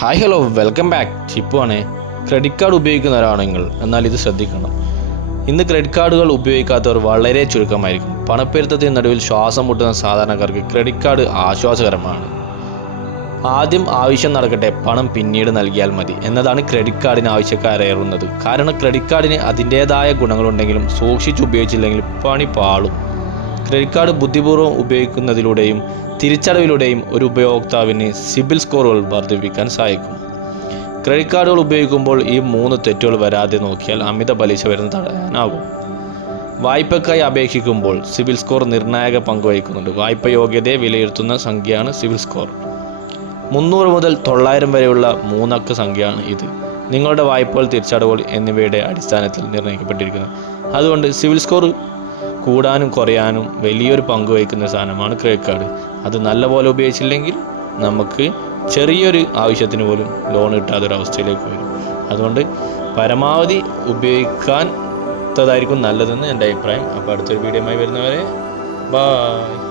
Hi hello welcome back Chippu ആണ്. Credit card ഉപയോഗിക്കുന്നവരാണെങ്കിൽ എന്നാൽ ഇത് ശ്രദ്ധിക്കണം. ഇന്ന് ക്രെഡിറ്റ് കാർഡുകൾ ഉപയോഗിക്കാത്തവർ വളരെ ചുരുക്കമായിരിക്കും. പണപ്പെരുത്തത്തിന് നടുവിൽ ശ്വാസം മുട്ടുന്ന സാധാരണക്കാർക്ക് ക്രെഡിറ്റ് കാർഡ് ആശ്വാസകരമാണ്. ആദ്യം ആവശ്യം നടക്കട്ടെ പണം പിന്നീട് നൽകിയാൽ മതി എന്നതാണ് ക്രെഡിറ്റ് കാർഡിന് ആവശ്യക്കാരേറുന്നത് കാരണം ക്രെഡിറ്റ് കാർഡിന് അതിന്റേതായ ഗുണങ്ങളുണ്ടെങ്കിലും സൂക്ഷിച്ച് ഉപയോഗിച്ചില്ലെങ്കിൽ പണി പാളും. ക്രെഡിറ്റ് കാർഡ് ബുദ്ധിപൂർവം ഉപയോഗിക്കുന്നതിലൂടെയും തിരിച്ചടവിലൂടെയും ഒരു ഉപയോക്താവിന് സിബിൽ സ്കോറുകൾ വർദ്ധിപ്പിക്കാൻ സഹായിക്കും. ക്രെഡിറ്റ് കാർഡുകൾ ഉപയോഗിക്കുമ്പോൾ ഈ മൂന്ന് തെറ്റുകൾ വരാതെ നോക്കിയാൽ അമിത പലിശ വരുന്നത് തടയാനാകും വായ്പക്കായി അപേക്ഷിക്കുമ്പോൾ സിവിൽ സ്കോർ നിർണായക പങ്ക് വഹിക്കുന്നുണ്ട്. വായ്പ യോഗ്യതയെ വിലയിരുത്തുന്ന സംഖ്യയാണ് സിവിൽ സ്കോർ. മുന്നൂറ് മുതൽ തൊള്ളായിരം വരെയുള്ള മൂന്നക്ക സംഖ്യയാണ് ഇത്. നിങ്ങളുടെ വായ്പകൾ തിരിച്ചടവുകൾ എന്നിവയുടെ അടിസ്ഥാനത്തിൽ നിർണയിക്കപ്പെട്ടിരിക്കുന്നത് അതുകൊണ്ട് സിവിൽ സ്കോർ കൂടാനും കുറയാനും വലിയൊരു പങ്ക് വഹിക്കുന്ന സാധനമാണ് ക്രെഡിറ്റ് കാർഡ് അത് നല്ലപോലെ ഉപയോഗിച്ചില്ലെങ്കിൽ നമുക്ക് ചെറിയൊരു ആവശ്യത്തിന് പോലും ലോൺ കിട്ടാത്തൊരവസ്ഥയിലേക്ക് വരും. അതുകൊണ്ട് പരമാവധി ഉപയോഗിക്കാത്തതായിരിക്കും നല്ലതെന്ന് എന്റെ അഭിപ്രായം. അപ്പോൾ അടുത്തൊരു വീഡിയോയുമായി വരുന്നവരെ ബായ്